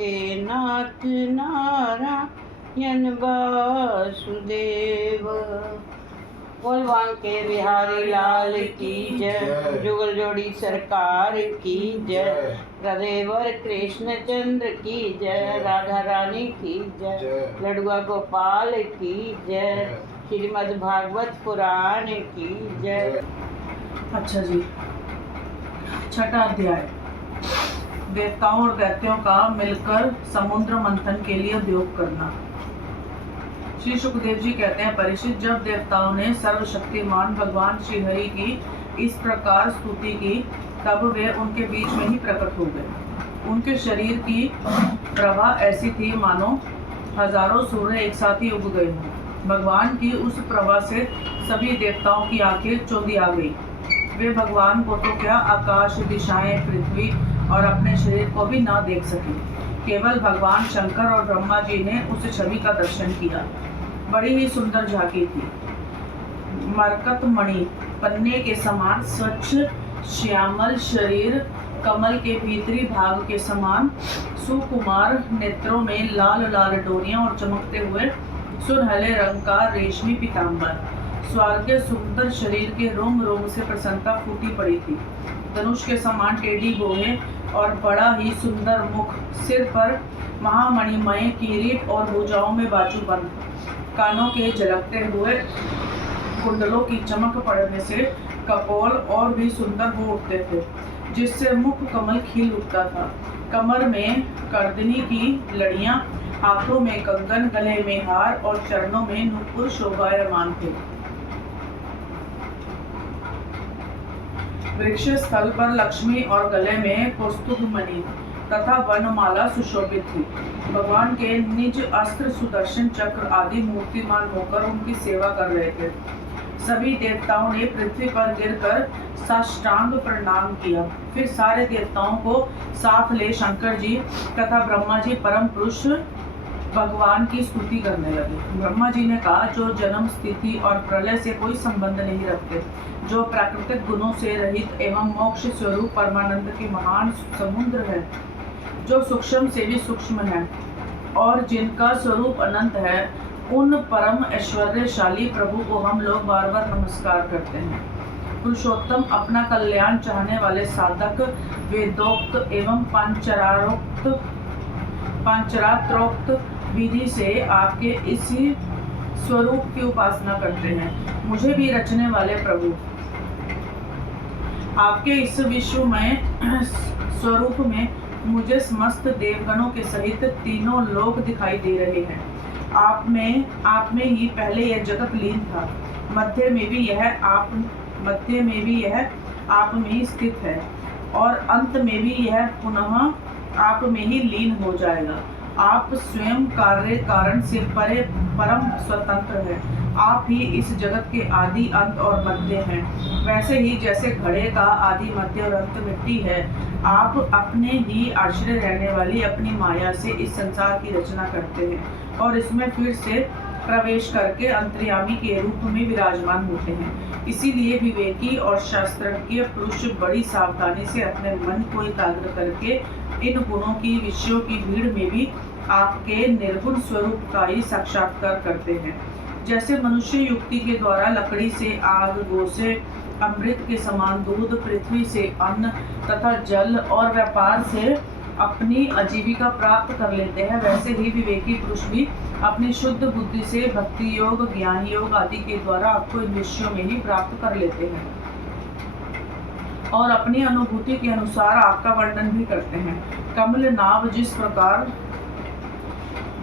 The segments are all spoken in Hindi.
के नाथ नारायण वासुदेव। बोलवान के बिहारी लाल की जय, जुगल जोड़ी सरकार की जय, हृदयवर कृष्ण चंद्र की जय, राधा रानी की जय, लडुआ गोपाल की जय, श्रीमद् भागवत पुराण की जय। अच्छा जी, छठा अध्याय, देवताओं और दैत्यों का मिलकर समुद्र मंथन के लिए उपयोग करना। श्री सुखदेव जी कहते हैं, परीक्षित, जब देवताओं ने सर्वशक्तिमान भगवान श्री हरि की इस प्रकार स्तुति की, तब वे उनके बीच में ही प्रकट हो गए। उनके शरीर की प्रभा ऐसी थी मानो हजारों सूर्य एक साथ ही उग गए हों। भगवान की उस प्रभा से सभी देवताओं की आंखें चौंधी आ गई। वे भगवान को तो क्या, आकाश, दिशाएं, पृथ्वी और अपने शरीर को भी ना देख सके। केवल भगवान शंकर और ब्रह्मा जी ने उस छवि का दर्शन किया। बड़ी ही सुंदर झांकी थी। मरकत मणि पन्ने के समान स्वच्छ श्यामल शरीर, कमल के भीतरी भाग के समान सुकुमार नेत्रों में लाल लाल डोरियां और चमकते हुए सुनहले रंग का रेशमी पीताम्बर। स्वर्गीय सुंदर शरीर के रोम रोम से प्रसन्नता फूटी पड़ी थी। धनुष के समान टेढ़ी गोहें और बड़ा ही सुंदर मुख, सिर पर महामणिमय किरीट और भुजाओं में बाजूबंद, कानों के झलकते हुए कुंडलों की चमक पड़ने से कपोल और भी सुंदर हो उठते थे, जिससे मुख कमल खिल उठता था। कमर में कर्दनी की लड़ियां, हाथों में कंगन, गले में हार और चरणों में नुपुर शोभायमान थे। वृक्ष स्थल पर लक्ष्मी और गले में कौस्तुभ मणि तथा वनमाला सुशोभित थी। भगवान के निज अस्त्र, सुदर्शन चक्र आदि मूर्तिमान होकर उनकी सेवा कर रहे थे। सभी देवताओं ने पृथ्वी पर गिरकर साष्टांग प्रणाम किया। फिर सारे देवताओं को साथ ले शंकर जी तथा ब्रह्मा जी परम पुरुष भगवान की स्तुति करने लगे। ब्रह्मा जी ने कहा, जो जन्म, स्थिति और प्रलय से कोई संबंध नहीं रखते, जो प्राकृतिक गुणों से रहित एवं मोक्ष स्वरूप परमानंद के महान समुद्र है, जो सूक्ष्म से भी सूक्ष्म है और जिनका स्वरूप अनंत है, उन परम ऐश्वर्यशाली प्रभु को हम लोग बार बार नमस्कार करते हैं। पुरुषोत्तम, अपना कल्याण चाहने वाले साधक वेदोक्त एवं पांचरात्रोक्त विधि से आपके इसी स्वरूप की उपासना करते हैं। मुझे भी रचने वाले प्रभु, आपके इस विश्व में स्वरूप में मुझे समस्त देवगणों के सहित तीनों लोक दिखाई दे रहे हैं। आप में ही पहले यह जगत लीन था, मध्य में भी यह आप में ही स्थित है और अंत में भी यह पुनः आप में ही लीन हो जाएगा। आप स्वयं कार्य कारण से परे परम स्वतंत्र हैं। आप ही इस जगत के आदि, अंत और मध्य हैं। वैसे ही जैसे घड़े का आदि, मध्य और अंत मिट्टी है, आप अपने ही आश्रय रहने वाली अपनी माया से इस संसार की रचना करते हैं और इसमें फिर से प्रवेश करके अंतर्यामी के रूप में विराजमान होते हैं। इसीलिए विवेकी और शास्त्रज्ञ पुरुष बड़ी सावधानी से अपने मन को एकाग्र करके इन गुणों की, विषयों की भीड़ में भी आपके निर्गुण स्वरूप का ही साक्षात्कार करते हैं। जैसे मनुष्य युक्ति के द्वारा लकड़ी से आग, गो से अमृत के समान दूध, पृथ्वी से अन्न तथा जल और व्यापार से अपनी आजीविका प्राप्त कर लेते हैं, वैसे ही विवेकी पुरुष भी अपनी शुद्ध बुद्धि से भक्ति योग, ज्ञान योग आदि के द्वारा आपको इन विषयों में ही प्राप्त कर लेते हैं और अपनी अनुभूति के अनुसार आपका वर्णन भी करते हैं। कमल नाभ जिस प्रकार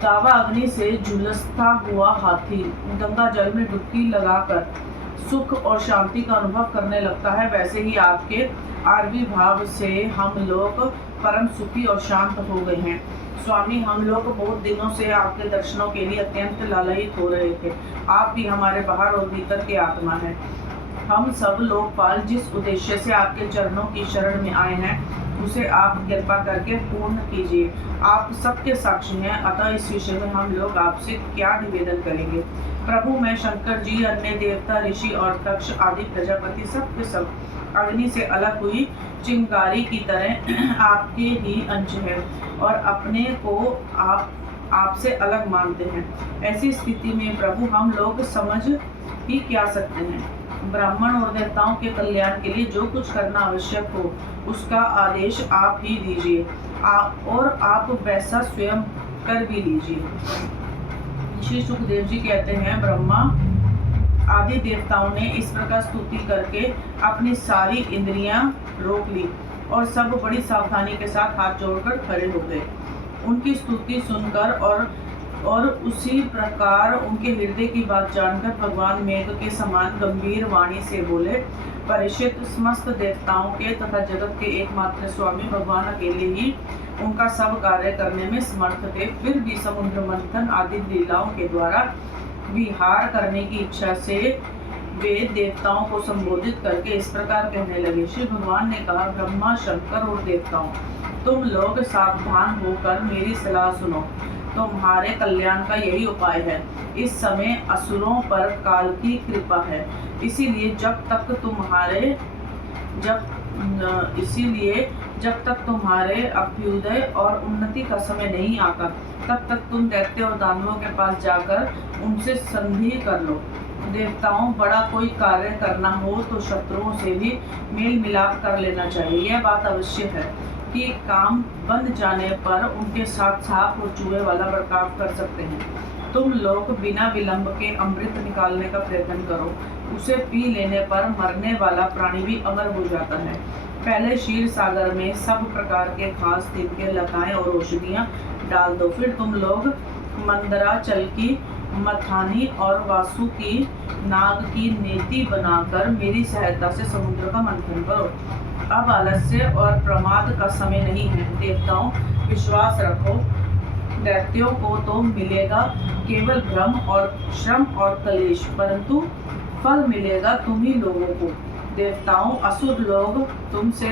दावा अग्नि से झुलसता हुआ हाथी गंगा जल में डुबकी लगाकर सुख और शांति का अनुभव करने लगता है, वैसे ही आपके आविर्भाव से हम लोग परम सुखी और शांत हो गए हैं। स्वामी, हम लोग बहुत दिनों से आपके दर्शनों के लिए अत्यंत लालायित हो रहे थे। आप भी हमारे बाहर और भीतर की आत्मा हैं। हम सब लोकपाल जिस उद्देश्य से आपके चरणों की शरण में आए हैं, उसे आप कृपा करके पूर्ण कीजिए। आप सबके साक्षी हैं, अतः इस विषय में हम लोग आपसे क्या निवेदन करेंगे। प्रभु, मैं शंकर जी, अन्य देवता, ऋषि और तक्ष आदि प्रजापति सब के सब अग्नि से अलग हुई चिंगारी की तरह आपके ही अंश है और अपने को आपसे अलग मानते हैं। ऐसी स्थिति में प्रभु हम लोग समझ ही क्या सकते हैं। ब्राह्मण और देवताओं के कल्याण के लिए जो कुछ करना आवश्यक हो उसका आदेश आप ही दीजिए, और आप वैसा स्वयं कर भी लीजिए। श्री सुखदेव जी कहते हैं, ब्रह्मा आदि देवताओं ने इस प्रकार स्तुति करके अपनी सारी इंद्रियां रोक ली और सब बड़ी सावधानी के साथ हाथ जोड़कर खड़े हो गए। उनकी स्तुति सुनकर और उसी प्रकार उनके हृदय की बात जानकर भगवान मेघ के समान गंभीर वाणी से बोले, परीक्षित, समस्त देवताओं के तथा जगत के एकमात्र स्वामी भगवान अकेले ही उनका सब कार्य करने में समर्थ थे। फिर भी समुद्र मंथन आदि लीलाओं के द्वारा विहार करने की इच्छा से वे देवताओं को संबोधित करके इस प्रकार कहने लगे। श्री भगवान ने कहा, ब्रह्मा, शंकर और देवताओं, तुम लोग सावधान होकर मेरी सलाह सुनो। तुम्हारे कल्याण का यही उपाय है। इस समय असुरों पर काल की कृपा है, इसीलिए जब तक तुम्हारे अभ्युदय और उन्नति का समय नहीं आता, तब तक तुम दैत्य और दानवों के पास जाकर उनसे संधि कर लो। देवताओं, बड़ा कोई कार्य करना हो तो शत्रुओं से भी मेल मिलाप कर लेना चाहिए। यह बात अवश्य है कि काम बंद जाने पर उनके साथ सांप और चूहे वाला बर्ताव कर सकते हैं। तुम लोग बिना विलंब के अमृत निकालने का प्रयत्न करो। उसे पी लेने पर मरने वाला प्राणी भी अमर हो जाता है। पहले क्षीर सागर में सब प्रकार के घास, तिनके, लताएं और औषधियां डाल दो। फिर तुम लोग मंदराचल की मथानी और वासु की नाग की नेति बनाकर मेरी सहायता से समुद्र का मंथन करो। अब आलस्य और प्रमाद का समय नहीं है। देवताओं, विश्वास रखो, दैत्यों को तो मिलेगा केवल भ्रम और श्रम और कलेश, परंतु फल मिलेगा तुम्ही लोगों को। देवताओं, असुर लोग तुमसे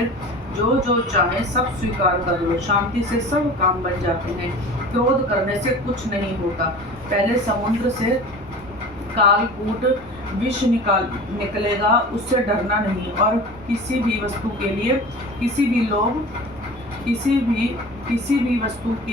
जो जो चाहे सब स्वीकार कर लो। शांति से सब काम बन जाते हैं। क्रोध करने से कुछ नहीं होता। पहले समुद्र से कालकूट विष निकलेगा, उससे डरना नहीं। और किसी भी वस्तु के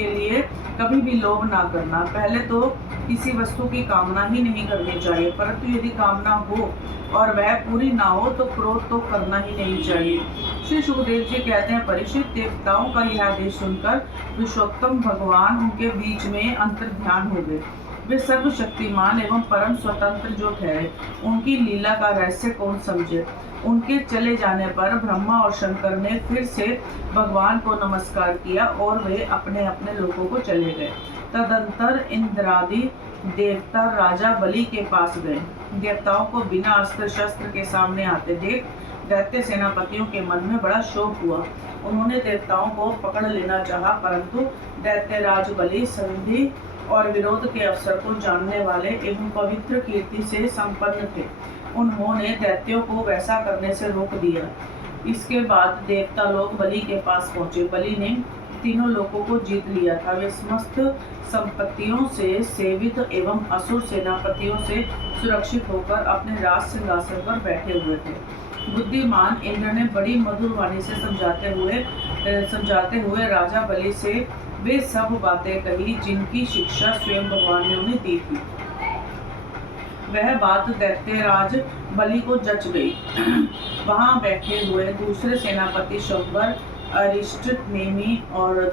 लिए कभी भी लोभ ना करना। पहले तो किसी वस्तु की कामना ही नहीं करनी चाहिए, परंतु यदि कामना हो और वह पूरी ना हो तो क्रोध तो करना ही नहीं चाहिए। श्री सुखदेव जी कहते हैं, परीक्षित, देवताओं का यह आदेश सुनकर पुरुषोत्तम भगवान उनके बीच में अंतर्ध्यान हो गए। वे सर्वशक्तिमान एवं परम स्वतंत्र जो ठहरे, उनकी लीला का रहस्य कौन समझे। उनके चले जाने पर ब्रह्मा और शंकर ने फिर से भगवान को नमस्कार किया और वे अपने अपने लोकों को चले गए। तदंतर इंद्रादि देवता राजा बलि के पास गए। देवताओं को बिना अस्त्र शस्त्र के सामने आते देख दैत्य सेनापतियों के मन में बड़ा शोक हुआ। उन्होंने देवताओं को पकड़ लेना चाहा, परंतु दैत्यराज बलि संधि और विरोध के अवसर को जानने वाले एवं पवित्र कीर्ति से संपन्न थे। उन्होंने दैत्यों को वैसा करने से रोक दिया। इसके बाद देवता लोग बलि के पास पहुंचे। बलि ने तीनों लोगों को जीत लिया था। वे समस्त संपत्तियों से सेवित एवं असुर सेनापतियों से सुरक्षित होकर अपने राज सिंहासन पर बैठे हुए थे। बुद्धिमान इंद्र ने बड़ी मधुर वाणी से समझाते हुए राजा बलि से वे सब बातें कही जिनकी शिक्षा स्वयं भगवान ने उन्हें दी थी। वह बात दैत्यराज बलि को जच गई। वहां बैठे हुए दूसरे सेनापति शंबर, अरिष्ट, नेमि और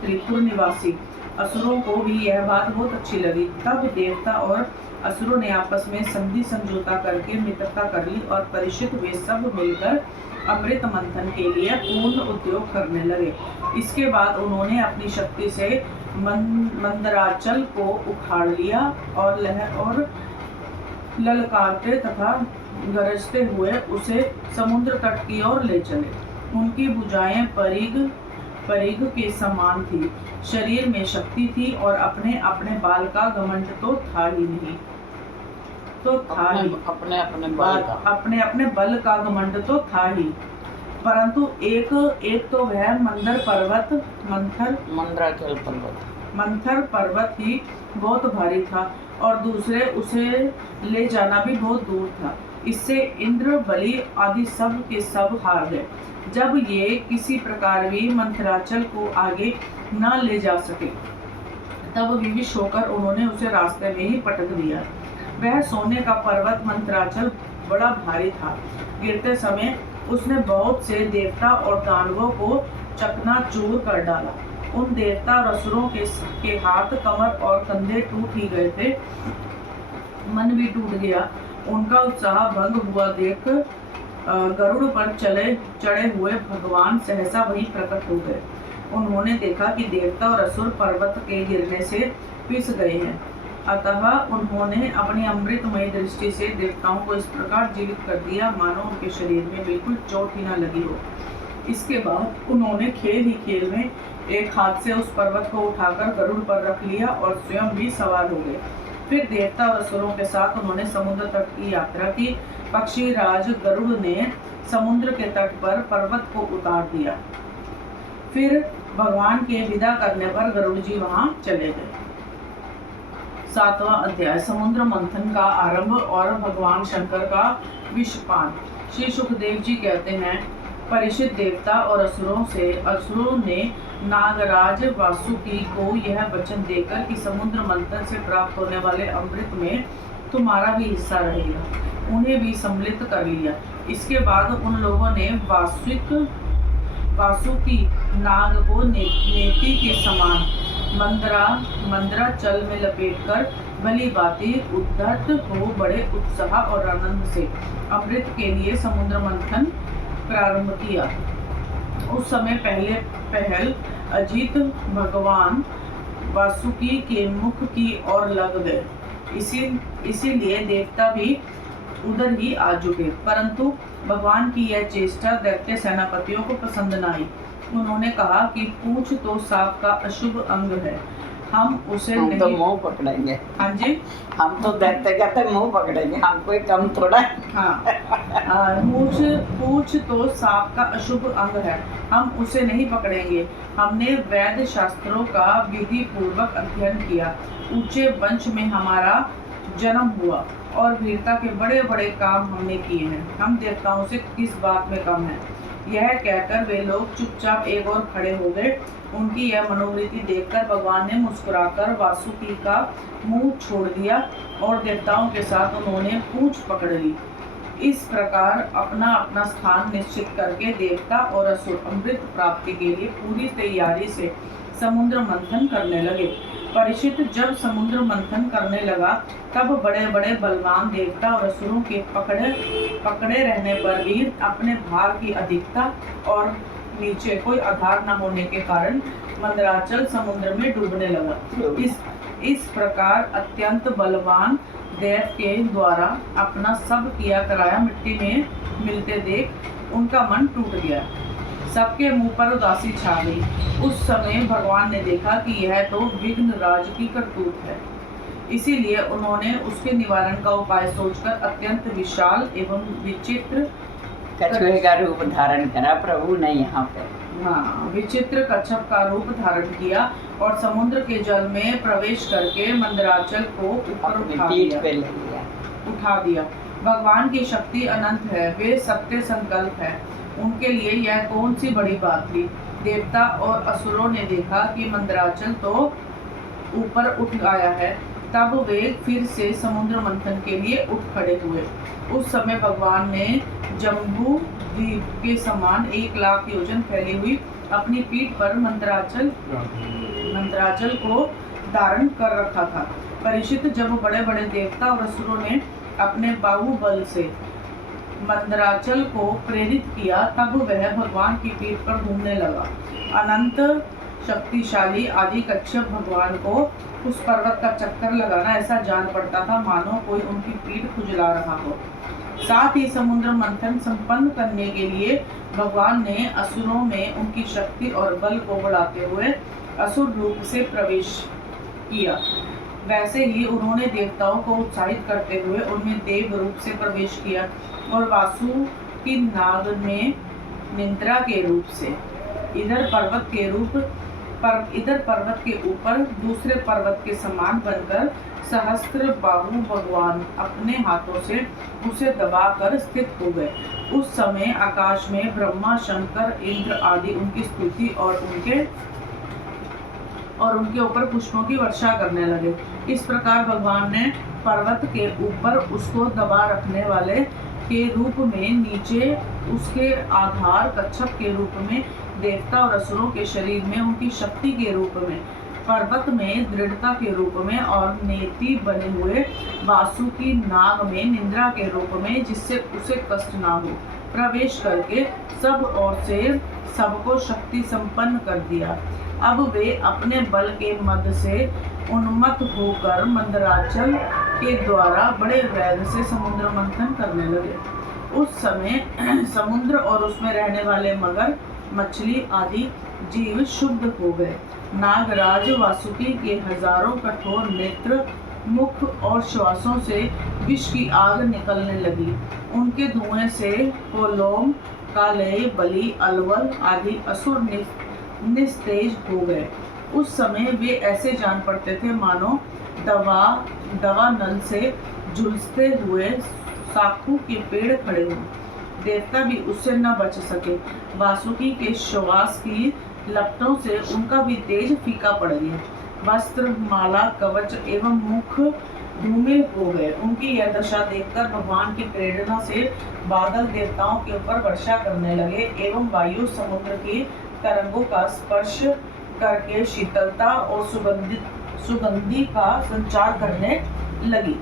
त्रिपुर निवासी असुरों को भी यह बात बहुत अच्छी लगी। तब देवता और असुरों ने आपस में संधि समझौता करके मित्रता कर ली और परिषद वे सब मिलकर अमृत मंथन के लिए पूर्ण उद्योग करने लगे। इसके बाद उन्होंने अपनी शक्ति से मंदराचल को उखाड़ लिया और ललकारते तथा गरजते हुए उसे समुद्र तट की ओर ले चले। उनकी भुजाएं परिग के समान थी। शरीर में शक्ति थी और अपने अपने बाल का घमंड तो था ही नहीं। अपने अपने बल का घमंड तो था ही, परंतु एक तो वह मंथर पर्वत ही बहुत भारी था और दूसरे उसे ले जाना भी बहुत दूर था। इससे इंद्र, बलि आदि सब के सब हार गए। जब ये किसी प्रकार भी मंथराचल को आगे न ले जा सके, तब विवश होकर उन्होंने उसे रास्ते में ही पटक दिया। वह सोने का पर्वत मंथराचल बड़ा भारी था। गिरते समय उसने बहुत से देवता और दानवों को चकनाचूर कर डाला। उन देवता और असुरों के हाथ, कमर और कंधे टूट ही गए थे, मन भी टूट गया। उनका उत्साह भंग हुआ देख गरुड़ पर चढ़े हुए भगवान सहसा वहीं प्रकट हो गए। उन्होंने देखा कि देवता और असुर पर्वत के गिरने से पिस गए हैं। अतः उन्होंने अपनी अमृतमय दृष्टि से देवताओं को इस प्रकार जीवित कर दिया मानो उनके शरीर में बिल्कुल चोट ही न लगी हो। इसके बाद उन्होंने खेल ही खेल में एक हाथ से उस पर्वत को उठाकर गरुड़ पर रख लिया और स्वयं भी सवार हो गए। फिर देवता और असुरों के साथ उन्होंने समुद्र तट की यात्रा की। पक्षीराज गरुड़ ने समुद्र के तट पर पर्वत को उतार दिया। फिर भगवान के विदा करने पर गरुड़ जी वहां चले गए। 7वां अध्याय समुद्र मंथन का आरंभ और भगवान शंकर का विषपान। श्री सुखदेव जी कहते हैं, परीक्षित देवता और असुरों ने नागराज वासुकी को यह वचन देकर कि समुद्र मंथन से प्राप्त होने वाले अमृत में तुम्हारा भी हिस्सा रहेगा, उन्हें भी सम्मिलित कर लिया। इसके बाद उन लोगों ने वासुकी नाग को नेति के समान मंदराचल में लपेटकर भली भांति उद्धत हो बड़े उत्साह और आनंद से अमृत के लिए समुद्र मंथन प्रारंभ किया। उस समय पहल अजीत भगवान वासुकी के मुख की ओर लग गए। इसीलिए देवता भी उधर ही आ जुटे, परंतु भगवान की यह चेष्टा दैत्य सेनापतियों को पसंद न आई। उन्होंने कहा कि पूंछ तो सांप का अशुभ अंग है, हम उसे हम नहीं तो मुंह पकड़ेंगे। हाँ जी, हम तो दैत्य कहते मुंह पकड़ेंगे, हम कोई कम थोड़ा। हाँ, पूंछ तो सांप का अशुभ अंग है, हम उसे नहीं पकड़ेंगे। हमने वैद्य शास्त्रों का विधि पूर्वक अध्ययन किया, ऊंचे वंश में हमारा जन्म हुआ और वीरता के बड़े बड़े काम हमने किए हैं, हम देवताओं से किस बात में कम है। यह कहकर वे लोग चुपचाप एक और खड़े हो गए। उनकी यह मनोवृत्ति देखकर भगवान ने मुस्कुराकर वासुकी का मुंह छोड़ दिया और देवताओं के साथ उन्होंने पूंछ पकड़ ली। इस प्रकार अपना अपना स्थान निश्चित करके देवता और असुर अमृत प्राप्ति के लिए पूरी तैयारी से समुद्र मंथन करने लगे। परीक्षित जब समुद्र मंथन करने लगा, तब बड़े बड़े बलवान देवता और असुरों के पकड़े रहने पर भी अपने भार की अधिकता और नीचे कोई आधार न होने के कारण मंदराचल समुद्र में डूबने लगा। इस प्रकार अत्यंत बलवान देव के द्वारा अपना सब किया कराया मिट्टी में मिलते देख उनका मन टूट गया। सबके मुंह पर उदासी छा गई। उस समय भगवान ने देखा कि यह तो विघ्न राज की करतूत है, इसीलिए उन्होंने उसके निवारण का उपाय सोचकर अत्यंत विशाल एवं विचित्र कछुए का रूप धारण करा प्रभु ने यहाँ पे। हाँ, विचित्र कच्छप का रूप धारण किया और समुद्र के जल में प्रवेश करके मंदराचल को ऊपर उठा दिया। भगवान की शक्ति अनंत है, वे सत्य संकल्प है, उनके लिए यह कौन सी बड़ी बात थी। देवता और असुरों ने देखा कि मंदराचल तो ऊपर उठ आया है, तब वे फिर से समुद्र मंथन के लिए उठ खड़े हुए। उस समय भगवान ने जम्बू द्वीप के समान 1,00,000 योजन फैली हुई अपनी पीठ पर मंदराचल को धारण कर रखा था। परीक्षित जब बड़े बड़े देवता और असुरों ने अपने बाहुबल से मंदराचल को प्रेरित किया, तब वह भगवान की पीठ पर घूमने लगा। अनंत शक्तिशाली आदि कच्छप भगवान को उस पर्वत का चक्कर लगाना ऐसा जान पड़ता था मानो कोई उनकी पीठ खुजला रहा हो। साथ ही समुद्र मंथन संपन्न करने के लिए भगवान ने असुरों में उनकी शक्ति और बल को बढ़ाते हुए असुर रूप से प्रवेश किया। वैसे ही उन्होंने देवताओं को उत्साहित करते हुए उनमें देव रूप से प्रवेश किया और वासु की नाग में निंद्रा के रूप से, इधर पर्वत के रूप इधर पर्वत के ऊपर दूसरे पर्वत के समान बनकर सहस्त्र बाहु भगवान अपने हाथों से उसे दबाकर स्थित हो गए। उस समय आकाश में ब्रह्मा, शंकर, इंद्र आदि उनकी स्तुति और उनके ऊपर पुष्पों की वर्षा करने लगे। इस प्रकार भगवान ने पर्वत के ऊपर उसको दबा रखने वाले के रूप में, नीचे उसके आधार कच्छप के रूप में, देवता और असुरों के शरीर में उनकी शक्ति के रूप में, पर्वत में दृढ़ता के रूप में और नेति बने हुए वासुकी नाग में निंद्रा के रूप में, जिससे उसे कष्ट ना हो, प्रवेश करके सब ओर से सबको शक्ति संपन्न कर दिया। अब वे अपने बल के मद से उन्मत्त होकर मंदराचल के द्वारा बड़े वेग से समुद्र मंथन करने लगे। उस समय समुद्र और उसमें रहने वाले मगर, मछली आदि जीव शुद्ध हो गए। नागराज वासुकी के हजारों कठोर नेत्र, मुख और श्वासों से विष की आग निकलने लगी। उनके धुएं से कोलोम, कालेय, बलि, अलवल आदि असुर निस्तेज हो गए। उस समय वे ऐसे जान पड़ते थे मानो दवा नल से झुलसते हुए साखू के पेड़ खड़े हों। देवता भी उससे न बच सके। वासुकी के श्वास की लपटों से उनका भी तेज फीका पड़ गया। वस्त्र, माला, कवच एवं मुख धूमिल हो गए। उनकी यह दशा देखकर भगवान की प्रेरणा से बादल देवताओं के ऊपर वर्षा करने लगे एवं वायु समुद्र की तरंगों का स्पर्श करके शीतलता और सुगंधि का संचार करने लगी।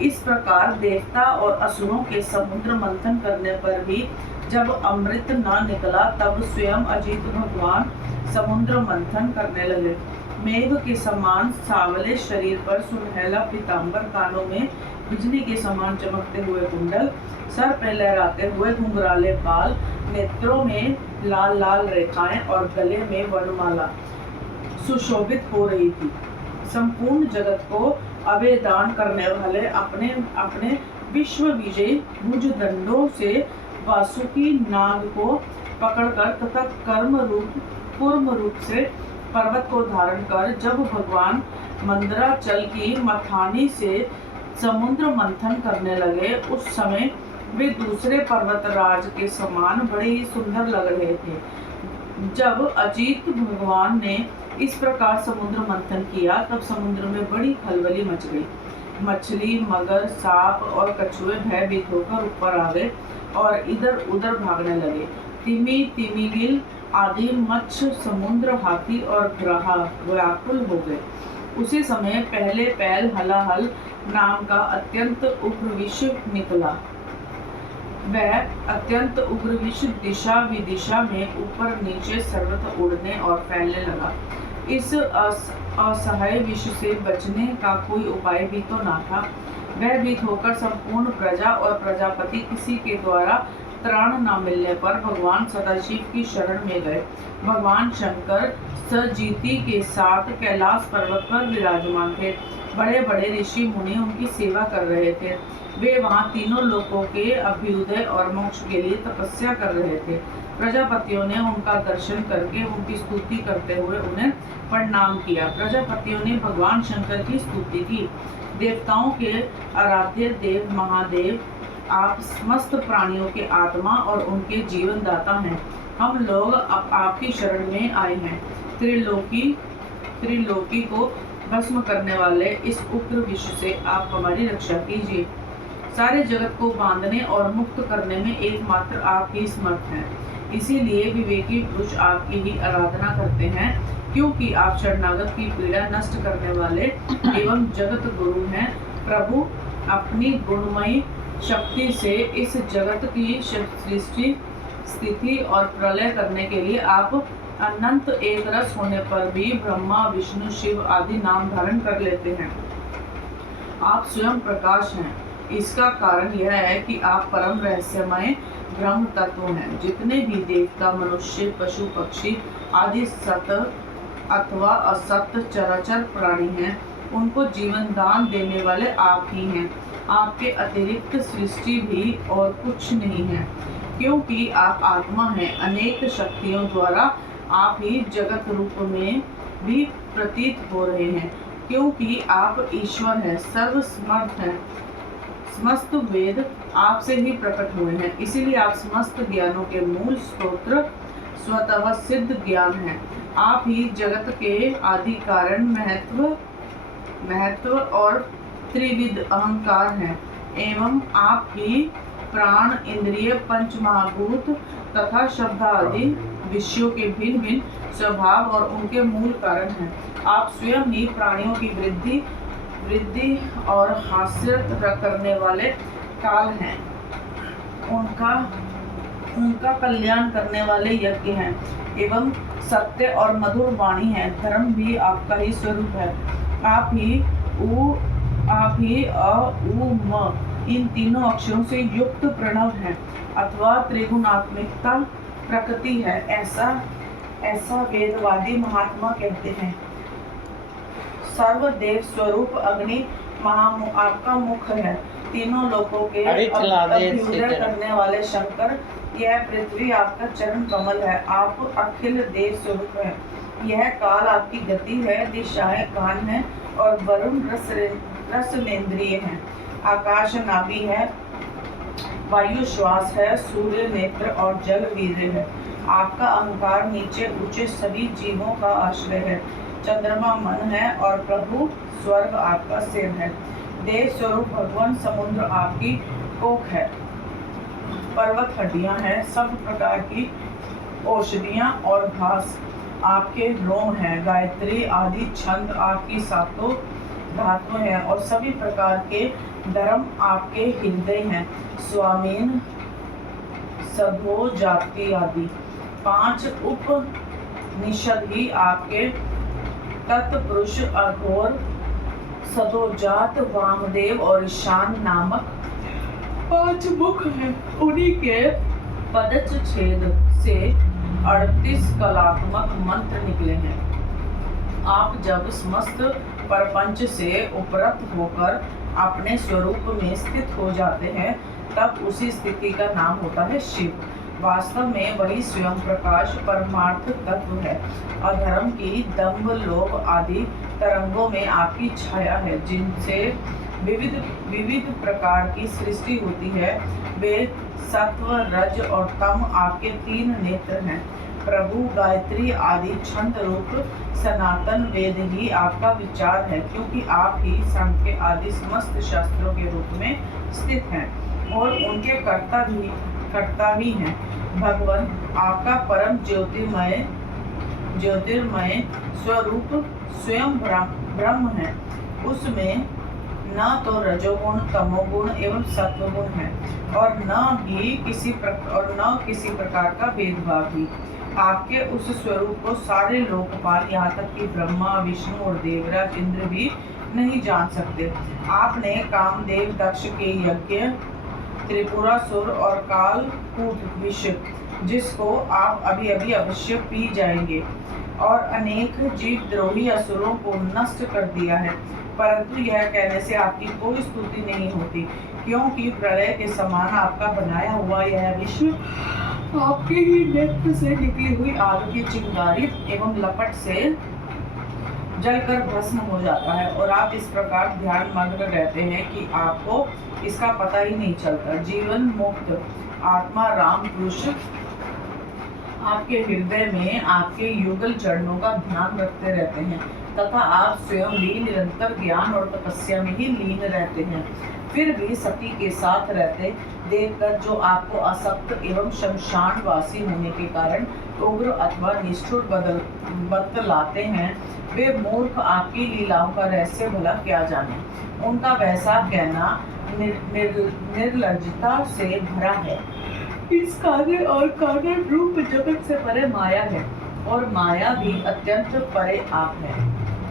इस प्रकार देवता और असुरों के समुद्र मंथन करने पर भी जब अमृत न निकला, तब स्वयं अजित भगवान समुद्र मंथन करने लगे। मेघ के समान सावले शरीर पर सुनहला पीतांबर, कानों में बिजली के समान चमकते हुए कुंडल, सर पे लहराते हुए घुंघराले बाल, नेत्रों में लाल लाल रेखाएं और गले में वनमाला सुशोभित हो रही थी। संपूर्ण जगत को अभेदान करने वाले अपने अपने विश्व विजय भुज दंडों से वासुकी नाग को पकड़कर तथा कूर्म रूप से पर्वत को धारण कर जब भगवान मंदराचल की मथानी से समुद्र मंथन करने लगे, उस समय वे दूसरे पर्वतराज के समान बड़े ही सुंदर लग रहे थे। जब अजित भगवान ने इस प्रकार समुद्र मंथन किया, तब समुद्र में बड़ी खलबली मच गई। मछली, मगर, सांप और कछुए भयभीत होकर ऊपर आ गए और इधर उधर भागने लगे। तिमी, तिमिगिल आदि मत्स्य, समुद्र हाथी और ग्राहा व्याकुल हो गए। उसी समय पहले पैल हलाहल नाम का अत्यंत उग्र विष निकला। वह अत्यंत उग्र विष दिशा विदिशा में ऊपर नीचे सर्वत्र उड़ने और फैलने लगा। इस असहाय विष से बचने का कोई उपाय भी तो न था। भयभीत होकर संपूर्ण प्रजा और प्रजापति किसी के द्वारा त्राण न मिलने पर भगवान सदाशिव की शरण में गए। भगवान शंकर सजीति के साथ कैलाश पर्वत पर विराजमान थे। बड़े बड़े ऋषि मुनि उनकी सेवा कर रहे थे। वे वहां तीनों लोकों के अभ्युदय और मोक्ष के लिए तपस्या कर रहे थे। प्रजापतियों ने उनका दर्शन करके उनकी स्तुति करते हुए उन्हें प्रणाम किया। प्रजापतियों ने भगवान शंकर की स्तुति की। देवताओं के आराध्य देव महादेव, आप समस्त प्राणियों के आत्मा और उनके जीवन दाता हैं। हम लोग अब आपकी शरण में आए हैं। त्रिलोकी को भस्म करने वाले इस उग्र विष से आप हमारी रक्षा कीजिए। सारे जगत को बांधने और मुक्त करने में एकमात्र आप ही समर्थ हैं। इसीलिए विवेकी पुरुष आपकी ही आराधना करते हैं, क्योंकि आप शरणागत की पीड़ा नष्ट करने वाले एवं जगत गुरु हैं। प्रभु, अपनी गुणमयी शक्ति से इस जगत की सृष्टि, स्थिति और प्रलय करने के लिए आप अनंत एक रस होने पर भी ब्रह्मा, विष्णु, शिव आदि नाम धारण कर लेते हैं। आप स्वयं प्रकाश हैं। इसका कारण यह है कि आप परम रहस्यमय ब्रह्म तत्व हैं। जितने भी देवता, मनुष्य, पशु, पक्षी आदि सत अथवा असत चराचर प्राणी हैं, उनको जीवन दान देने वाले आप ही हैं। आपके अतिरिक्त सृष्टि भी और कुछ नहीं है, क्योंकि आप आत्मा हैं। अनेक शक्तियों द्वारा आप ही जगत रूप में भी प्रतीत हो रहे हैं, क्योंकि आप ईश्वर हैं, सर्वसमर्थ हैं। समस्त वेद आपसे ही प्रकट हुए हैं, इसीलिए आप समस्त ज्ञानों के मूल स्रोत स्वतः सिद्ध ज्ञान हैं। आप ही जगत के आदि कारण, महत्व और त्रिविध अहंकार हैं, एवं आप ही प्राण, इंद्रिय, पंच महाभूत तथा शब्द आदि विषयों के भिन्न भिन्न स्वभाव और उनके मूल कारण हैं। आप स्वयं ही प्राणियों की वृद्धि और हास्य करने वाले काल हैं, उनका कल्याण करने वाले यज्ञ हैं, एवं सत्य और मधुर वाणी है। धर्म भी आपका ही स्वरूप है। आप ही अ उ म इन तीनों अक्षरों से युक्त प्रणव है, अथवा त्रिगुणात्मिकता प्रकृति है, ऐसा वेदवादी महात्मा कहते हैं। सर्वदेव स्वरूप अग्नि आपका मुख है। तीनों लोकों के अभ्युदय करने वाले शंकर, यह पृथ्वी आपका चरण कमल है। आप अखिल देव स्वरूप है। यह काल आपकी गति है, दिशाएं कान है और वरुण रसनेन्द्रिय है। आकाश नाभि है, वायु श्वास है, सूर्य नेत्र और जल वीर्य है। आपका अहंकार नीचे ऊंचे सभी जीवों का आश्रय है। चंद्रमा मन है और प्रभु स्वर्ग आपका सिर है। देव स्वरूप भगवान समुद्र आपकी कोख है। पर्वत हड्डियां हैं, सब प्रकार की औषधियां और घास आपके रोम हैं। गायत्री आदि छंद आपकी सातों धातुएं हैं और सभी प्रकार के धर्म आपके हृदय हैं। स्वामीन, सधो, जाति आदि 5 उपनिषद ही आपके तत्पुरुष, अघोर, सदोजात, वामदेव और ईशान नामक 5 मुख हैं। उन्हीं के पदच्छेद से 38 कलात्मक मंत्र निकले हैं। आप जब समस्त प्रपंच से उपरत होकर अपने स्वरूप में स्थित हो जाते हैं, तब उसी स्थिति का नाम होता है शिव। वास्तव में वही स्वयं प्रकाश परमार्थ तत्व है। अधर्म की दंभ, लोभ आदि तरंगों में आपकी छाया है, जिनसे विविध प्रकार की सृष्टि होती है। वे सत्व, रज और तम आपके 3 नेत्र हैं। प्रभु, गायत्री आदि छंद रूप सनातन वेद ही आपका विचार है, क्योंकि आप ही सांख्य आदि समस्त शास्त्रों के रूप में स्थित हैं और उनके कर्ता भी हैं। भगवान आपका परम ज्योतिर्मय स्वरूप स्वयं ब्रह्म है। उसमें न तो रजोगुण, तमोगुण एवं सत्वगुण है और न किसी प्रकार का भेदभाव भी। आपके उस स्वरूप को सारे लोकपाल, यहाँ तक कि ब्रह्मा, विष्णु और देवराज इंद्र भी नहीं जान सकते। आपने कामदेव, दक्ष के यज्ञ, त्रिपुरासुर और कालकूट विष, जिसको आप अभी अभी अवश्य पी जाएंगे, और अनेक जीवद्रोही असुरों को नष्ट कर दिया है। परंतु यह कहने से आपकी कोई स्तुति नहीं होती, क्योंकि प्रलय के समान आपका बनाया हुआ यह विश्व आपके ही नेत्र से निकली हुई आग की चिंगारी एवं लपट से जलकर भस्म हो जाता है, और आप इस प्रकार ध्यान मग्न रहते हैं कि आपको इसका पता ही नहीं चलता। जीवन मुक्त आत्मा राम पुरुष आपके हृदय में आपके युगल चरणों का ध्यान रखते रहते हैं, तथा आप स्वयं भी निरंतर ज्ञान और तपस्या में ही लीन रहते हैं। फिर भी सती के साथ रहते देखकर जो आपको असक्त एवं शमशानवासी होने के कारण उग्र अथवा निष्ठुर बतलाते हैं, वे मूर्ख आपकी लीलाओं का रहस्य भला क्या जाने। उनका वैसा कहना निर्लज्जता से भरा है। इस कार्य और कारण रूप जगत से परे माया है, और माया भी अत्यंत परे आप है,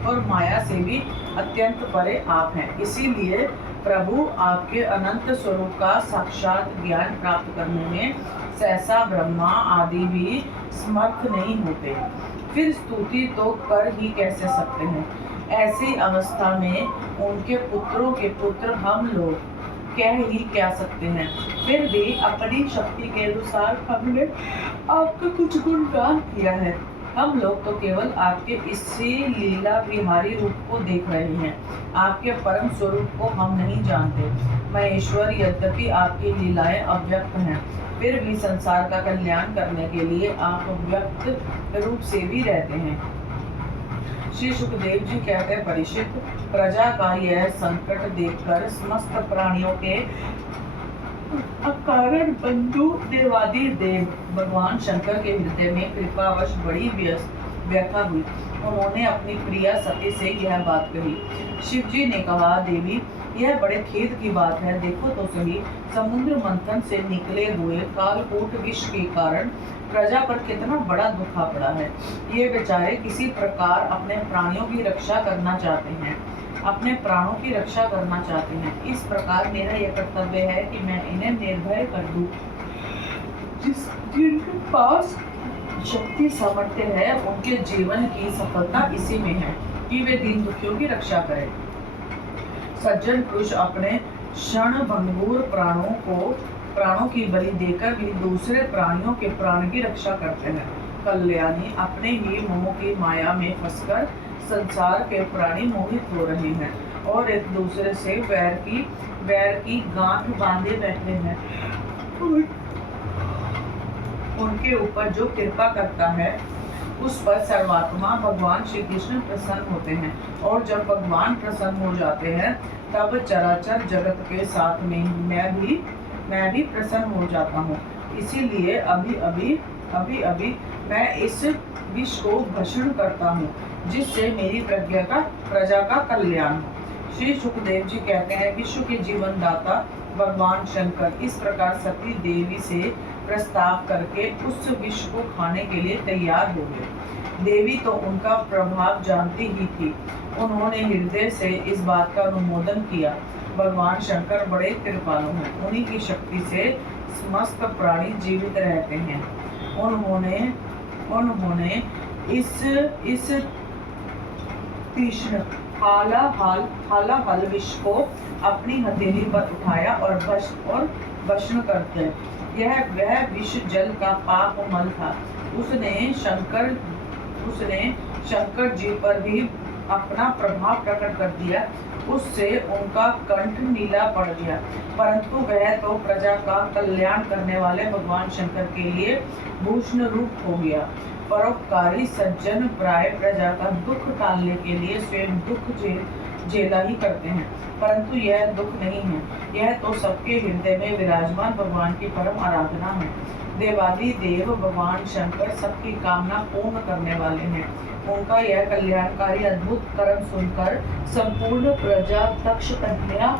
और माया से भी अत्यंत परे आप हैं। इसीलिए प्रभु आपके अनंत स्वरूप का साक्षात ज्ञान प्राप्त करने में सहसा ब्रह्मा आदि भी समर्थ नहीं होते। फिर स्तुति तो कर ही कैसे सकते हैं। ऐसी अवस्था में उनके पुत्रों के पुत्र हम लोग कह ही क्या सकते हैं। फिर भी अपनी शक्ति के अनुसार हमने आपका कुछ गुणगान किया है। हम लोग तो केवल आपके इसी लीला विहारी रूप को देख रहे हैं, आपके परम स्वरूप को हम नहीं जानते। महेश्वर यद्यपि आपकी लीलाएं अव्यक्त हैं, फिर भी संसार का कल्याण करने के लिए आप व्यक्त रूप से भी रहते हैं। श्री सुखदेव जी कहते हैं, परीक्षित, प्रजा का यह संकट देखकर समस्त प्राणियों के अकारण बंधु देवादि देव भगवान शंकर के हृदय में कृपावश बड़ी व्यथा हुई। उन्होंने अपनी प्रिया सती से यह बात कही। शिव जी ने कहा, देवी, यह बड़े खेद की बात है। देखो तो सही, समुद्र मंथन से निकले हुए कालकूट विष के कारण प्रजा पर कितना बड़ा दुख आ पड़ा है। ये बेचारे किसी प्रकार अपने प्राणियों की रक्षा करना चाहते हैं, अपने प्राणों की रक्षा करना चाहते हैं। इस प्रकार मेरा यह कर्तव्य है कि मैं इन्हें निर्भय कर दूं। जिनके पास शक्ति सामर्थ्य है, उनके जीवन की सफलता इसी में है कि वे दीन दुखियों की रक्षा करें। सज्जन पुरुष अपने क्षण भंगुर प्राणों की बलि देकर भी दूसरे प्राणियों के प्राण की रक्षा करते हैं। कल्याणी अपने ही मोह की माया में फंसकर संसार के प्राणी मोहित हो रहे हैं और एक दूसरे से वैर की गांठ बांधे बैठे हैं। उनके ऊपर जो कृपा करता है, उस पर सर्वात्मा भगवान श्री कृष्ण प्रसन्न होते हैं, और जब भगवान प्रसन्न हो जाते हैं, तब चराचर जगत के साथ में मैं भी प्रसन्न हो जाता हूँ। इसीलिए अभी अभी मैं इस विष को भक्षण करता हूँ, जिससे मेरी प्रजा का कल्याण हो। श्री सुखदेव जी कहते हैं, विश्व के जीवन दाता भगवान शंकर इस प्रकार सती देवी से प्रस्ताव करके उस विष को खाने के लिए तैयार हो गए। देवी तो उनका प्रभाव जानती ही थी। उन्होंने हृदय से इस बात का अनुमोदन किया। भगवान शंकर बड़े कृपालु हैं, उन्हीं की शक्ति से समस्त प्राणी जीवित रहते हैं। उन्होंने इस तीक्ष्ण हालाहल विष को अपनी हथेली पर उठाया और भस्म कर दिया। वह विष जल का पाप मल था। उसने शंकर जी पर भी अपना प्रभाव प्रकट कर दिया। उससे उनका कंठ नीला पड़ गया, परंतु वह तो प्रजा का कल्याण करने वाले भगवान शंकर के लिए भूषण रूप हो गया। परोपकारी सज्जन प्राय प्रजा का दुख टालने के लिए स्वयं दुख झेला ही करते हैं, परंतु यह दुख नहीं है, यह तो सबके हृदय में विराजमान भगवान की परम आराधना है। देवादि देव भगवान शंकर सबकी कामना पूर्ण करने वाले हैं। उनका यह कल्याणकारी अद्भुत कर्म सुनकर संपूर्ण प्रजा, दक्ष कन्या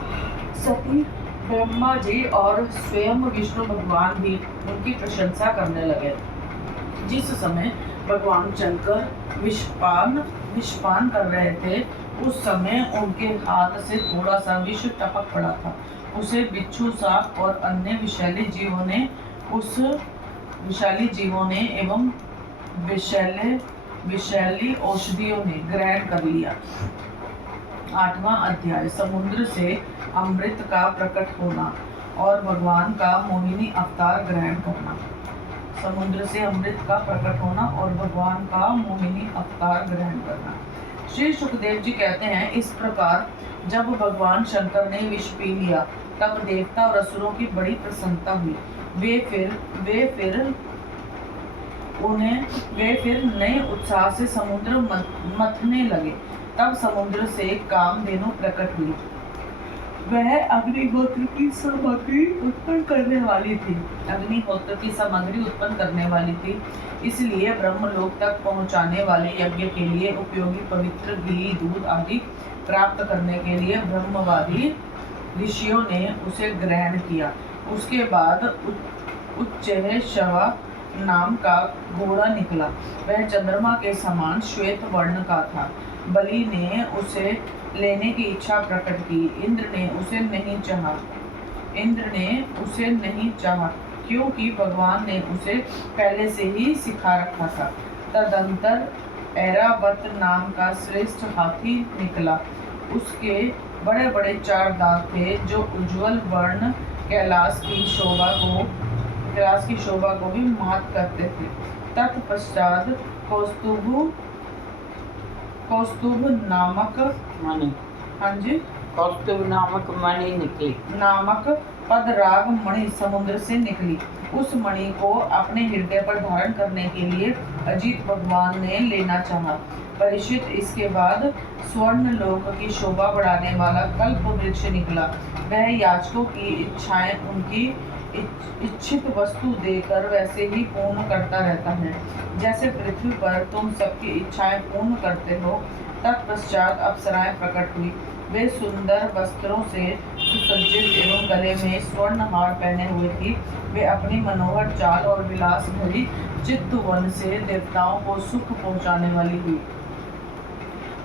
सती, ब्रह्मा जी और स्वयं विष्णु भगवान भी उनकी प्रशंसा करने लगे। जिस समय भगवान शंकर विषपान कर रहे थे, उस समय उनके हाथ से थोड़ा सा विष टपक पड़ा था। उसे बिच्छू, सांप और अन्य विषैली जीवों ने एवं विषैली औषधियों ने ग्रहण कर लिया। 8वां अध्याय, समुद्र से अमृत का प्रकट होना और भगवान का मोहिनी अवतार ग्रहण करना। समुद्र से अमृत का प्रकट होना और भगवान का मोहिनी अवतार ग्रहण करना। श्री सुखदेव जी कहते हैं, इस प्रकार जब भगवान शंकर ने विष पी लिया, तब देवता और असुरों की बड़ी प्रसन्नता हुई। वे फिर नए उत्साह से समुद्र मथने लगे। तब समुद्र से कामधेनु प्रकट हुई। वह अग्निहोत्र की सामग्री उत्पन्न करने वाली थी। इसलिए ब्रह्मलोक तक पहुंचाने वाले यज्ञ के लिए उपयोगी पवित्र घी, दूध आदि प्राप्त करने के लिए ब्रह्मवादी ऋषियों ने उसे ग्रहण किया। उसके बाद उच्चैःशवा नाम का घोड़ा निकला। वह चंद्रमा के समान श्वेत वर्ण का था। बलि ने उसे लेने की इच्छा प्रकट की। इंद्र ने उसे नहीं चाहा क्योंकि भगवान ने उसे पहले से ही सिखा रखा था। तदंतर ऐरावत नाम का श्रेष्ठ हाथी निकला। उसके बड़े बड़े 4 दांत थे, जो उज्ज्वल वर्ण कैलाश की शोभा को भी मात करते थे। तत्पश्चात कौस्तुभ नामक मणि, हाँ जी कौस्तुभ नामक मणि निकली। नामक पदराग मणि समुद्र से निकली। उस मणि को अपने हृदय पर धारण करने के लिए अजित भगवान ने लेना चाहा। परीक्षित, इसके बाद स्वर्ण लोक की शोभा बढ़ाने वाला कल्प वृक्ष निकला। वह याचकों की इच्छाएं उनकी इच्छित वस्तु देकर वैसे ही पूर्ण करता रहता है, जैसे पृथ्वी पर तुम सबकी इच्छाएं पूर्ण करते हो। तत्पश्चात अप्सराएं प्रकट हुई। वे सुंदर वस्त्रों से सुसज्जित एवं गले में स्वर्ण हार पहने हुए थी। वे अपनी मनोहर चाल और विलास भरी चित्तवन से देवताओं को सुख पहुंचाने वाली हुई।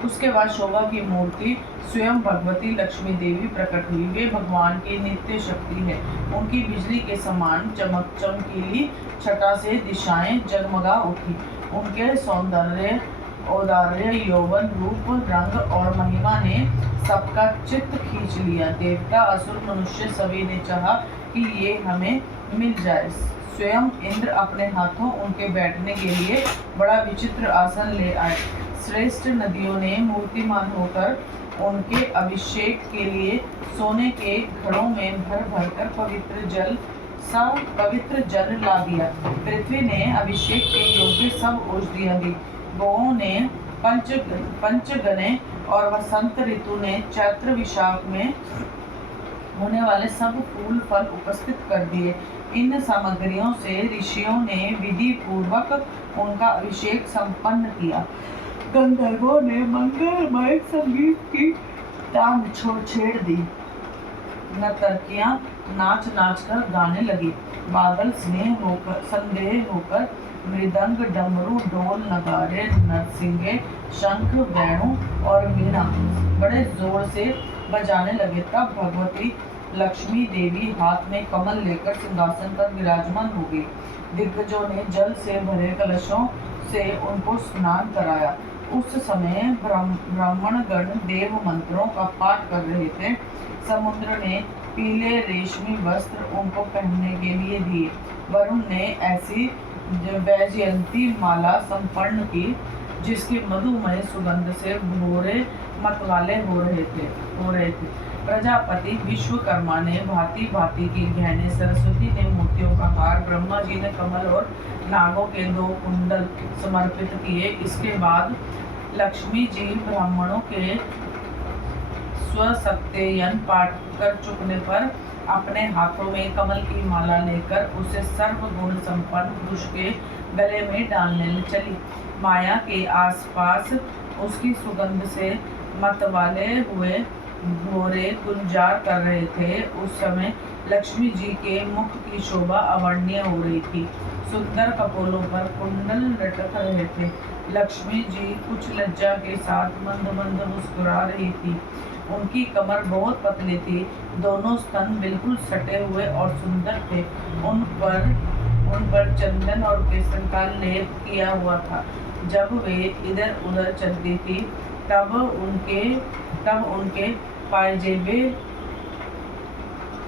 उसके बाद शोभा की मूर्ति स्वयं भगवती लक्ष्मी देवी प्रकट हुई। वे भगवान की नित्य शक्ति है। उनकी बिजली के समान चमकीली छटा से दिशाएं जगमगा उठी। उनके सौंदर्य, औदार्य, यौवन, रूप, रंग और महिमा ने सबका चित्त खींच लिया। देवता, असुर, मनुष्य सभी ने चाहा कि ये हमें मिल जाए। स्वयं इंद्र अपने हाथों उनके बैठने के लिए बड़ा विचित्र आसन ले आए। श्रेष्ठ नदियों ने मूर्तिमान होकर उनके अभिषेक के लिए सोने के घड़ों में भर भर कर पवित्र जल ला दिया। पृथ्वी ने अभिषेक के योग्य सब औषधियां दी। गौओं ने पंचगने और वसंत ऋतु ने चैत्र विशाख में होने वाले सब फूल फल उपस्थित कर दिए। इन सामग्रियों से ऋषियों ने विधि पूर्वक उनका अभिषेक संपन्न किया। गंधर्वों ने मंगलमय संगीत की तान छेड़ दी। नर्तकियां नाच नाच कर गाने लगी। बादल संदेह होकर मृदंग, डमरू, ढोल, नगारे, नरसिंगे, शंख, वेणु और वीणा बड़े जोर से बजाने लगे। तब भगवती लक्ष्मी देवी हाथ में कमल लेकर सिंहासन पर विराजमान हो गई। दिग्गजों ने जल से भरे कलशों से उनको स्नान कराया। उस समय ब्राह्मणगण देव मंत्रों का पाठ कर रहे थे। समुद्र ने पीले रेशमी वस्त्र उनको पहनने के लिए दिए। वरुण ने ऐसी वैजयंती माला संपन्न की जिसकी मधुमय सुगंध से भोरे मतवाले हो रहे थे। प्रजापति विश्वकर्मा ने भांति भांति के गहने, सरस्वती ने मोतियों का हार, ब्रह्मा जी ने कमल और नागों के 2 कुंडल समर्पित किए। इसके बाद लक्ष्मी जी ब्राह्मणों के स्वसत्ययन पाठ कर चुकने पर अपने हाथों में कमल की माला लेकर उसे सर्वगुण संपन्न पुरुष के गले में डालने चली। माया के आसपास उसकी सुगंध से मतवाले हुए घोड़े गुंजार कर रहे थे। उस समय लक्ष्मी जी के मुख की शोभा अवर्णनीय हो रही थी। सुंदर कपोलों पर कुंडल लटक रहे थे। लक्ष्मी जी कुछ लज्जा के साथ मंद मंद मुस्कुरा रही थी। उनकी कमर बहुत पतली थी। दोनों स्तन बिल्कुल सटे हुए और सुंदर थे। उन पर चंदन और केसर का लेप किया हुआ था। जब वे इधर उधर चलती थी तब उनके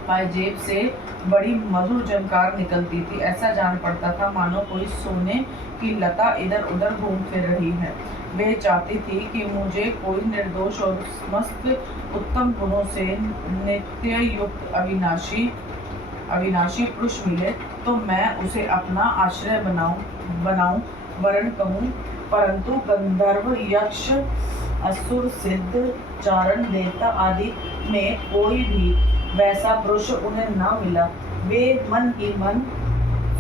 पायजेब से बड़ी मधुर झंकार निकलती थी। ऐसा जान पड़ता था मानो कोई सोने की लता इधर उधर घूम फिर रही है। वे चाहती थी कि मुझे कोई निर्दोष और मस्त उत्तम गुणों से नित्य युक्त अविनाशी पुरुष मिले तो मैं उसे अपना आश्रय बनाऊं वरण कहूं। परंतु गंधर्व, यक्ष, असुर, सिद्ध, चारण, देवता आदि में कोई भी वैसा पुरुष उन्हें न मिला। वे मन ही मन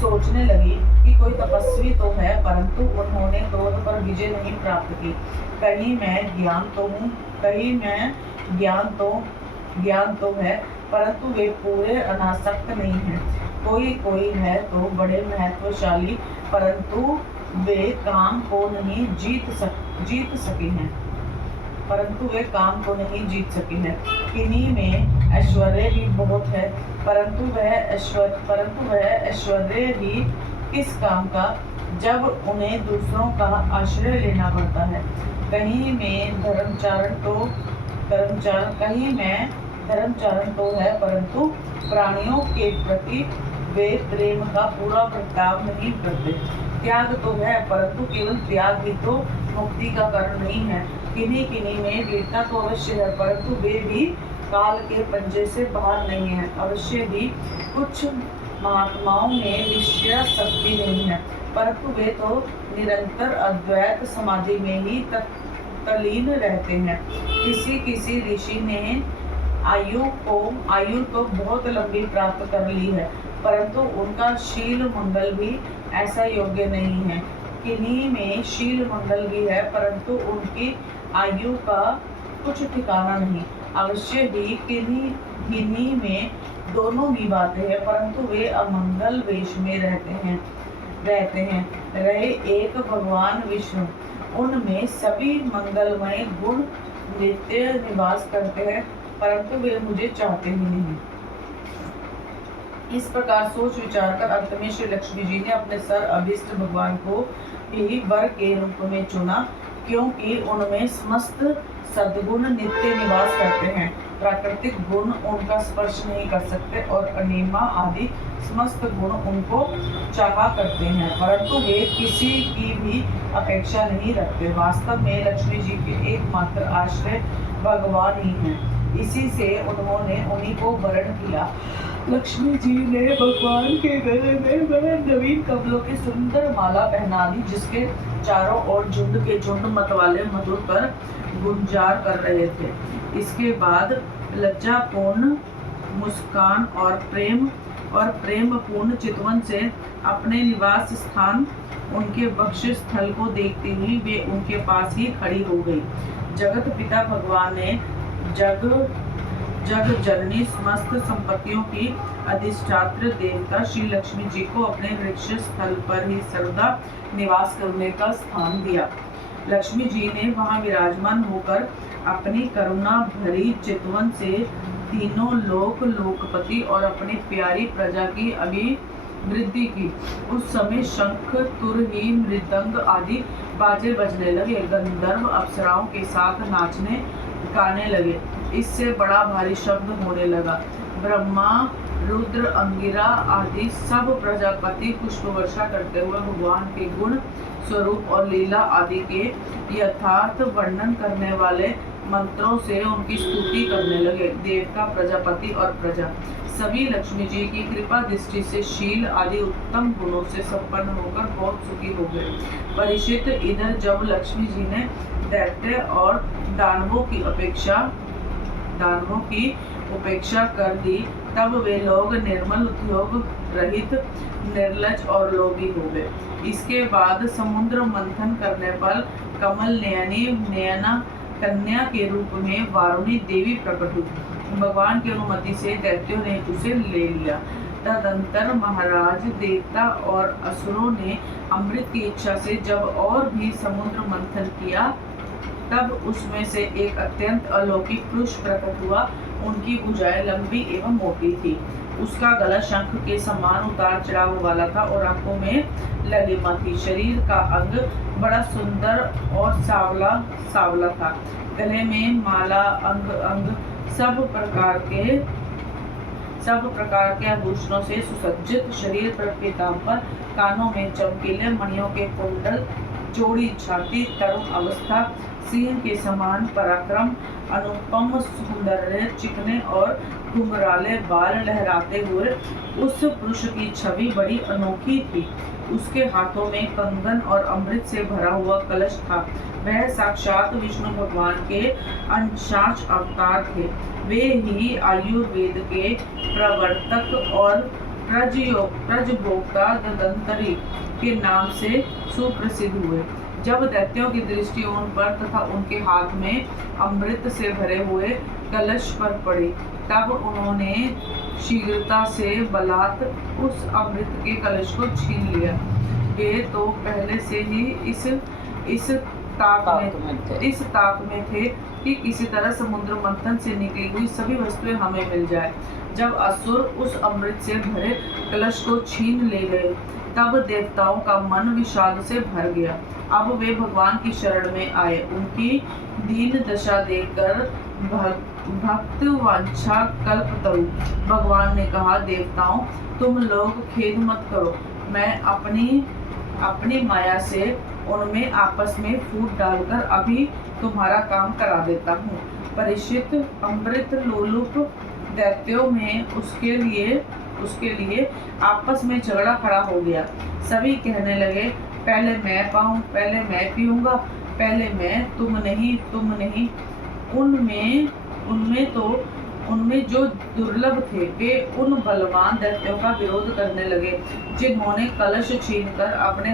सोचने लगी कि कोई तपस्वी तो है, परंतु उन्होंने क्रोध पर विजय नहीं प्राप्त की। कहीं मैं ज्ञान तो है, परंतु वे पूरे अनासक्त नहीं हैं। कोई है तो बड़े महत्वशाली, परंतु वे काम को नहीं जीत सके हैं। किन्हीं में ऐश्वर्य भी बहुत है, परंतु वह ऐश्वर्य ही किस काम का जब उन्हें दूसरों का आश्रय लेना पड़ता है। कहीं में धर्मचारण तो है, परंतु प्राणियों के प्रति वे प्रेम का पूरा बर्ताव नहीं करते। त्याग तो है, परंतु केवल त्याग ही तो मुक्ति का कारण नहीं है। किन्हीं किन्हीं में वीरता तो अवश्य है, परंतु वे भी काल के पंजे से बाहर नहीं है। अवश्य ही कुछ महात्माओं में निश्चय शक्ति नहीं है, परंतु वे तो निरंतर अद्वैत समाधि में ही तल्लीन रहते हैं। किसी किसी ऋषि ने आयु तो बहुत लंबी प्राप्त कर ली है, परंतु उनका शील मंडल भी ऐसा योग्य नहीं है। किन्हीं में शील मंडल भी है, परंतु उनकी आयु का कुछ ठिकाना नहीं। अवश्य ही किन्हीं में दोनों ही बातें हैं, परंतु वे अमंगल वेश में रहते हैं। रहे एक भगवान विष्णु, उनमें सभी मंगलमय गुण नित्य निवास करते हैं, परंतु वे मुझे चाहते ही नहीं। इस प्रकार सोच विचार कर अंत में श्री लक्ष्मी जी ने अपने सर अभीष्ट भगवान को ही वर के रूप में चुना, क्योंकि उनमें समस्त सद्गुण नित्य निवास करते हैं। प्राकृतिक गुण उनका स्पर्श नहीं कर सकते और अनिमा आदि समस्त गुण उनको चाहा करते हैं, परंतु वे किसी की भी अपेक्षा नहीं रखते। वास्तव में लक्ष्मी जी के एकमात्र आश्रय भगवान ही हैं। इसी से उन्होंने उन्हीं को वरण किया। लक्ष्मी जी ने भगवान के गले में वह नवीन कमलों की सुंदर माला पहना दी, जिसके चारों ओर झुंड के झुंड मतवाले मधुर पर गुंजार कर रहे थे। इसके बाद लज्जापूर्ण मुस्कान और प्रेम पूर्ण चितवन से अपने निवास स्थान उनके बख्शिश स्थल को देखते ही वे उनके पास ही खड़ी हो गई। जगत पिता भगवान ने जग जननी समस्त संपत्तियों की अधिष्ठात्र देवता श्री लक्ष्मी जी को अपने वृक्ष स्थल पर ही सर्वदा निवास करने का स्थान दिया। लक्ष्मी जी ने वहां विराजमान होकर अपनी करुणा भरी चितवन से तीनों लोकपति और अपनी प्यारी प्रजा की अभिवृद्धि की। उस समय शंख, तुरही, मृदंग आदि बाजे बजने लगे। गंधर्व अप्सराओं के साथ नाचने गाने लगे। इससे बड़ा भारी शब्द होने लगा। ब्रह्मा, रुद्र, अंगिरा आदि सब प्रजापति पुष्प वर्षा करते हुए भगवान के गुण स्वरूप और लीला आदि के यथार्थ वर्णन करने वाले मंत्रों से उनकी स्तुति करने लगे। देवता, प्रजापति और प्रजा सभी लक्ष्मी जी की कृपा दृष्टि से शील आदि उत्तम गुणों से संपन्न होकर बहुत सुखी हो गए। परीक्षित, इधर जब लक्ष्मी जी ने दैत्य और दानवों की उपेक्षा कर दी, तब वे लोग निर्मल, उद्योग रहित, निर्लज और लोभी हो गए। इसके बाद समुद्र मंथन करने पर कमल नयना कन्या के रूप में वारुणी देवी प्रकट हुई। भगवान की अनुमति से दैत्यों ने उसे ले लिया। तदंतर महाराज, देवता और असुरों ने अमृत की इच्छा से जब और भी समुद्र मंथन किया, तब उसमें से एक अत्यंत अलौकिक पुरुष प्रकट हुआ। उनकी भुजाएं लंबी एवं मोटी थी। उसका गला शंख के समान उतार चढ़ाव वाला था और आंखों में ललिमा थी। शरीर का अंग बड़ा सुंदर और सावला था। गले में माला, अंग सब प्रकार के आभूषणों से सुसज्जित। शरीर पर पीतांबर, कानों में चमकीले मणियों के कुंडल, चौड़ी छाती, तरुण अवस्था, सिंह के समान पराक्रम, अनुपम सौंदर्य, चिकने और घुंघराले बाल लहराते हुए उस पुरुष की छवि बड़ी अनोखी थी। उसके हाथों में कंगन और अमृत से भरा हुआ कलश था। वह साक्षात विष्णु भगवान के अंशांश अवतार थे। वे ही आयुर्वेद के प्रवर्तक और प्रजभोक्ता दंतरी के नाम से सुप्रसिद्ध हुए। जब दैत्यों की दृष्टि उन पर तथा उनके हाथ में अमृत से भरे हुए कलश पर पड़ी, तब उन्होंने शीघ्रता से बलात् उस अमृत के कलश को छीन लिया। वे तो पहले से ही इस ताक में थे कि किसी तरह समुद्र मंथन से निकली हुई सभी वस्तुएं हमें मिल जाए। जब असुर उस अमृत से भरे कलश को छीन ले गए, तब देवताओं का मन विषाद से भर गया। अब वे भगवान की शरण में आए। उनकी दीन दशा देखकर भक्त वांछा कल्पतरु भगवान ने कहा, देवताओं, तुम लोग खेद मत करो। मैं अपनी अपनी माया से उनमें आपस में फूट डालकर अभी तुम्हारा काम करा देता हूँ। परीक्षित, अमृत लोलुप दैत्यों में उसके लिए आपस में झगड़ा खड़ा हो गया। सभी कहने लगे, पहले मैं पाऊं, पहले मैं पीऊंगा, पहले मैं, तुम नहीं। उनमें जो दुर्लभ थे वे उन बलवान दैत्यों का विरोध करने लगे, जिन्होंने कलश छीनकर अपने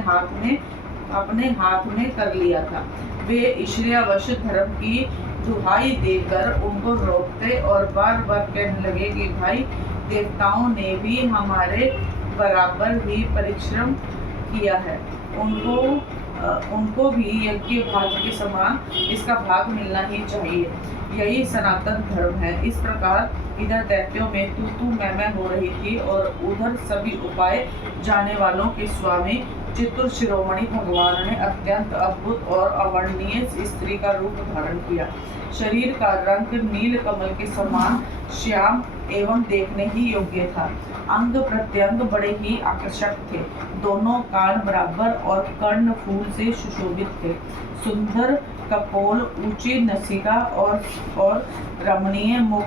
हाथ में कर लिया था। वे ईर्ष्यावश धर्म की दुहाई देकर उनको रोकते और बार बार कहने लगे कि भाई, देवताओं ने भी हमारे बराबर ही परिश्रम किया है, उनको भी यज्ञ भाग के समान इसका भाग मिलना ही चाहिए। यही सनातन धर्म है। इस प्रकार इधर दैत्यों में तू मैं हो रही थी और उधर सभी उपाय जाने वालों के स्वामी चित्तुर शिरोमणि भगवान ने अत्यंत अद्भुत और अवर्णनीय स्त्री का रूप धारण किया। शरीर का रंग नील कमल के समान श्याम एवं देखने ही योग्य था। अंग प्रत्यंग बड़े ही आकर्षक थे। दोनों कान बराबर और कर्ण फूल से सुशोभित थे। सुंदर कपोल, ऊंची नसिका और रमणीय मुख,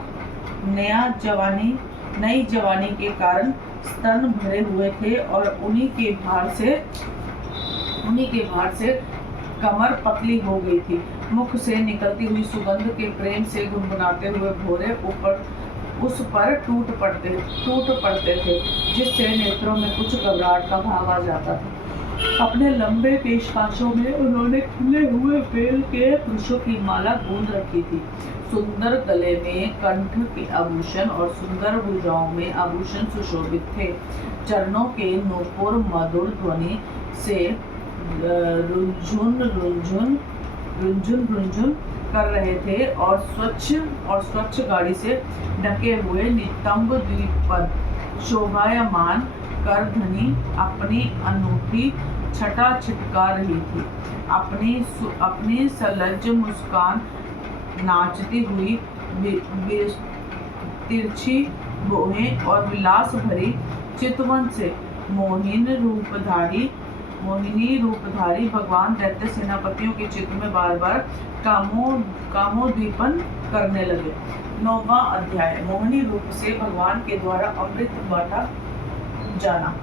नई जवानी के कारण स्तन भरे हुए थे और उन्हीं के भार से कमर पतली हो गई थी। मुख से निकलती हुई सुगंध के प्रेम से गुनगुनाते हुए भौरे उस पर टूट पड़ते थे, जिससे नेत्रों में कुछ घबराहट का भाव आ जाता था। अपने लंबे केशपाशों में उन्होंने खुले हुए बेल के पुरुषों की माला गूंद रखी थी। सुंदर गले में कंठ के आभूषण और सुंदर भुजाओं में आभूषण सुशोभित थे। चरणों के नूपुर मधुर ध्वनि से रुंझुन कर रहे थे और स्वच्छ गाड़ी से ढके हुए नितंब द्वीप पर शोभायमान करधनी अपनी अनूठी छटा छिटका रही थी। अपनी सलज्ज मुस्कान नाचती हुई तिरछी भौहें और विलास भरी चितवन से मोहिनी रूपधारी भगवान दैत्य सेनापतियों के चित्त में बार बार कामोद्दीपन करने लगे। 9वां अध्याय, मोहिनी रूप से भगवान के द्वारा अमृत बांटा जाना।